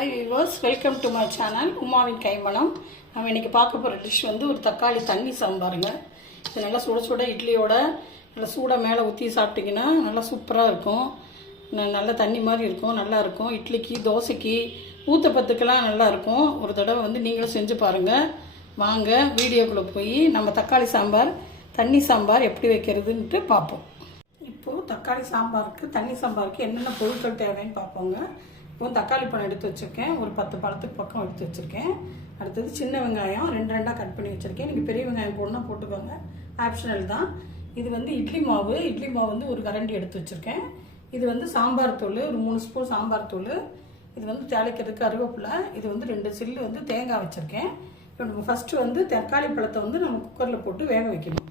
Hi viewers welcome to my channel உமாவின் கைமணம் நம்ம இன்னைக்கு பார்க்க போகிற டிஷ் வந்து ஒரு தக்காளி தண்ணி சாம்பாருங்க. இது நல்லா சுட சுட இட்லியோட நல்லா சூடாக மேலே ஊற்றி சாப்பிட்டிங்கன்னா நல்லா சூப்பராக இருக்கும். ந- நல்ல தண்ணி மாதிரி இருக்கும் நல்லா இருக்கும். இட்லிக்கு தோசைக்கு ஊத்தப்பத்துக்கெல்லாம் நல்லா இருக்கும். ஒரு தடவை வந்து நீங்களும் செஞ்சு பாருங்கள் வாங்க வீடியோக்குள்ளே போய் நம்ம தக்காளி சாம்பார் தண்ணி சாம்பார் எப்படி வைக்கிறதுன்ட்டு பார்ப்போம். இப்போது தக்காளி சாம்பாருக்கு தண்ணி சாம்பாருக்கு என்னென்ன பொருட்கள் தேவைன்னு பார்ப்போங்க. இப்போ தக்காளி பழம் எடுத்து வச்சுருக்கேன். ஒரு பத்து பழத்துக்கு பக்கம் எடுத்து வச்சுருக்கேன். அடுத்தது சின்ன வெங்காயம் ரெண்டு ரெண்டாக கட் பண்ணி வச்சுருக்கேன். நீங்கள் பெரிய வெங்காயம் போடணும்னா போட்டுக்கோங்க. ஆப்ஷனல் தான். இது வந்து இட்லி மாவு. இட்லி மாவு வந்து ஒரு கரண்டி எடுத்து வச்சுருக்கேன். இது வந்து சாம்பார் தூள். ஒரு மூணு ஸ்பூன் சாம்பார் தூள். இது வந்து தேளைக்கிறதுக்கு கருவேப்பிலை. இது வந்து ரெண்டு சில்லு வந்து தேங்காய் வச்சுருக்கேன். இப்போ நம்ம ஃபஸ்ட்டு வந்து தக்காளி பழத்தை வந்து நம்ம குக்கரில் போட்டு வேக வைக்கணும்.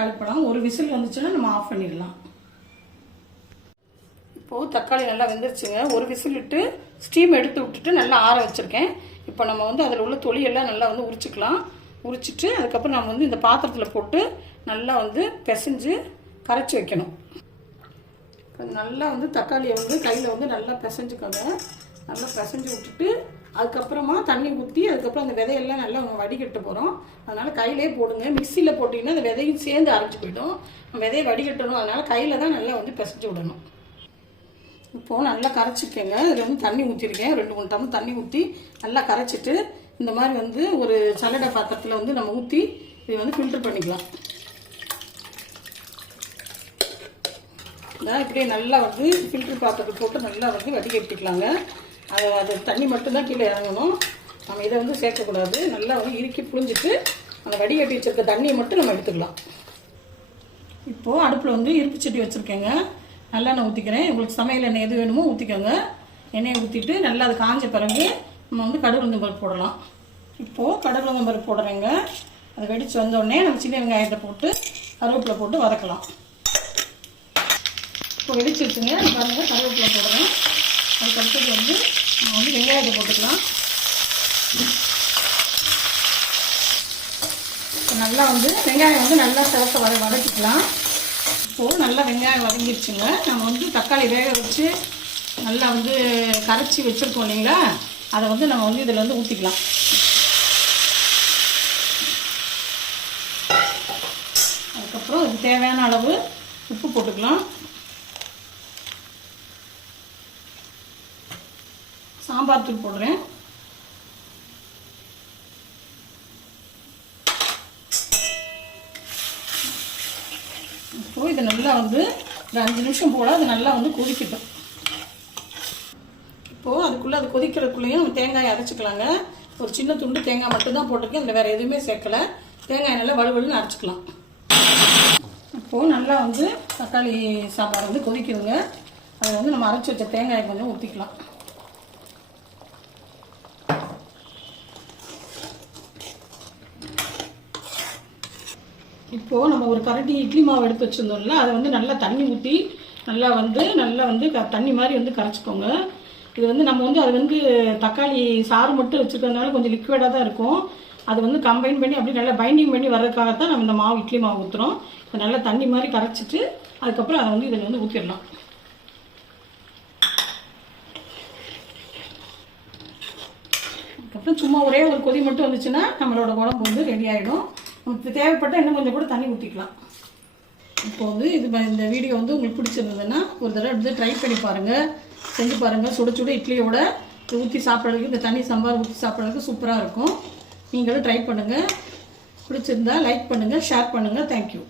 தக்காளி ஒரு விசில் வந்துச்சுன்னா நம்ம ஆஃப் பண்ணிடலாம். இப்போது தக்காளி நல்லா வெந்துருச்சுங்க. ஒரு விசில் விட்டு ஸ்டீம் எடுத்து விட்டுட்டு நல்லா ஆற வச்சுருக்கேன். இப்போ நம்ம வந்து அதில் உள்ள தொழியெல்லாம் நல்லா வந்து உரிச்சிக்கலாம். உரிச்சிட்டு அதுக்கப்புறம் நம்ம வந்து இந்த பாத்திரத்தில் போட்டு நல்லா வந்து பிசைஞ்சு கரைச்சி வைக்கணும். நல்லா வந்து தக்காளியை வந்து கையில் வந்து நல்லா பிசைஞ்சுக்கோங்க. நல்லா பிசைஞ்சு விட்டுட்டு அதுக்கப்புறமா தண்ணி ஊற்றி அதுக்கப்புறம் அந்த விதையெல்லாம் நல்லா நம்ம வடிகட்ட போகிறோம் அதனால் கையிலே போடுங்க. மிக்சியில் போட்டிங்கன்னா அந்த விதையும் சேர்ந்து அரைஞ்சி போயிடும். விதையை வடிகட்டணும். அதனால் கையில் தான் நல்லா வந்து பிசைஞ்சு விடணும். இப்போது நல்லா கரைச்சிக்கங்க. இதில் வந்து தண்ணி ஊற்றிருக்கேன் ரெண்டு மூணு டம்ளர் தண்ணி ஊற்றி நல்லா கரைச்சிட்டு இந்த மாதிரி வந்து ஒரு சல்லடை பாத்திரத்தில் வந்து நம்ம ஊற்றி இதை வந்து ஃபில்டர் பண்ணிக்கலாம். இதான் இப்படியே நல்லா வந்து ஃபில்டர் பாத்திரத்தில் போட்டு நல்லா வந்து வடிகட்டிக்கலாங்க. அது அது தண்ணி மட்டும்தான் கீழே இறங்கணும். நம்ம இதை வந்து சேர்க்கக்கூடாது. நல்லா வந்து இறுக்கி புழிஞ்சிட்டு அந்த வடிகட்டி வச்சிருக்க தண்ணியை மட்டும் நம்ம எடுத்துக்கலாம். இப்போது அடுப்பில் வந்து இருப்பு சட்டி வச்சுருக்கேங்க. நல்லெண்ணெய் ஊற்றிக்கிறேன் உங்களுக்கு சமையல் எண்ணெய் எது வேணுமோ ஊற்றிக்கோங்க எண்ணெயை ஊற்றிட்டு நல்லா அது காஞ்ச பிறகு நம்ம வந்து கடுகு பருப்பு போடலாம். இப்போது கடுகு பருப்பு போடுறேங்க. அது வெடித்து வந்தோடனே நம்ம சின்ன வெங்காயத்தை போட்டு கருவேப்பிலை போட்டு வதக்கலாம். இப்போ வெடிச்சிருச்சுங்க பாருங்கள் கருவேப்பிலை போடுறேன். அதுக்கடுத்தது வந்து நம்ம வந்து வெங்காயத்தை போட்டுக்கலாம். இப்போ நல்லா வந்து வெங்காயம் வந்து நல்லா சிவக்க வத வதக்கிக்கலாம். இப்போது நல்லா வெங்காயம் வதங்கிருச்சுங்க. நம்ம வந்து தக்காளி வேக வச்சு நல்லா வந்து கரைச்சி வச்சுருக்கோம் இல்லைங்களா? அதை வந்து நம்ம வந்து இதில் வந்து ஊற்றிக்கலாம் அதுக்கப்புறம் இதுக்கு தேவையான அளவு உப்பு போட்டுக்கலாம். சாம்பார் தூள் போடுறேன். இப்போ இது நல்லா வந்து ஒரு அஞ்சு நிமிஷம் போல் அது நல்லா வந்து கொதிக்கட்டும். இப்போது அதுக்குள்ளே அது கொதிக்கிறதுக்குள்ளேயும் நம்ம தேங்காயை அரைச்சிக்கலாங்க. ஒரு சின்ன துண்டு தேங்காய் மட்டும்தான் போட்டிருக்கேன். இதில் வேறு எதுவுமே சேர்க்கலை. தேங்காய் நல்லா வலுவலுன்னு அரைச்சிக்கலாம். இப்போது நல்லா வந்து தக்காளி சாம்பார் வந்து கொதிக்குதுங்க. அதை வந்து நம்ம அரைச்சி வச்ச தேங்காயை கொஞ்சம் ஊற்றிக்கலாம் இப்போது நம்ம ஒரு கரண்டி இட்லி மாவு எடுத்து வச்சுருந்தோம்ல அதை வந்து நல்லா தண்ணி ஊற்றி நல்லா வந்து நல்லா வந்து க- தண்ணி மாதிரி வந்து கரைச்சிக்கோங்க. இது வந்து நம்ம வந்து அது வந்து தக்காளி சாறு மட்டும் வச்சுருக்கிறதுனால கொஞ்சம் லிக்விடாக தான் இருக்கும். அது வந்து கம்பைன் பண்ணி அப்படியே நல்லா பைண்டிங் பண்ணி வர்றதுக்காகத்தான் நம்ம இந்த மாவு இட்லி மாவு ஊற்றுறோம் இப்போ நல்லா தண்ணி மாதிரி கரைச்சிட்டு அதுக்கப்புறம் அதை வந்து இதில் வந்து ஊற்றிடலாம் அதுக்கப்புறம் சும்மா ஒரே ஒரு கொதி மட்டும் வந்துச்சுன்னா நம்மளோட உடம்பு வந்து ரெடி ஆகிடும் தேவைப்பட்டால் இன்னும் கொஞ்சம் கூட தண்ணி ஊற்றிக்கலாம் இப்போ வந்து இது இந்த வீடியோ வந்து உங்களுக்கு பிடிச்சிருந்ததுன்னா ஒரு தடவை வந்து ட்ரை பண்ணி பாருங்கள் செஞ்சு பாருங்கள் சுட சுட இட்லியோட ஊற்றி சாப்பிட்றதுக்கு இந்த தண்ணி சாம்பார் ஊற்றி சாப்பிட்றதுக்கு சூப்பராக இருக்கும். நீங்களும் ட்ரை பண்ணுங்கள் பிடிச்சிருந்தா லைக் பண்ணுங்கள் ஷேர் பண்ணுங்கள் தேங்க்யூ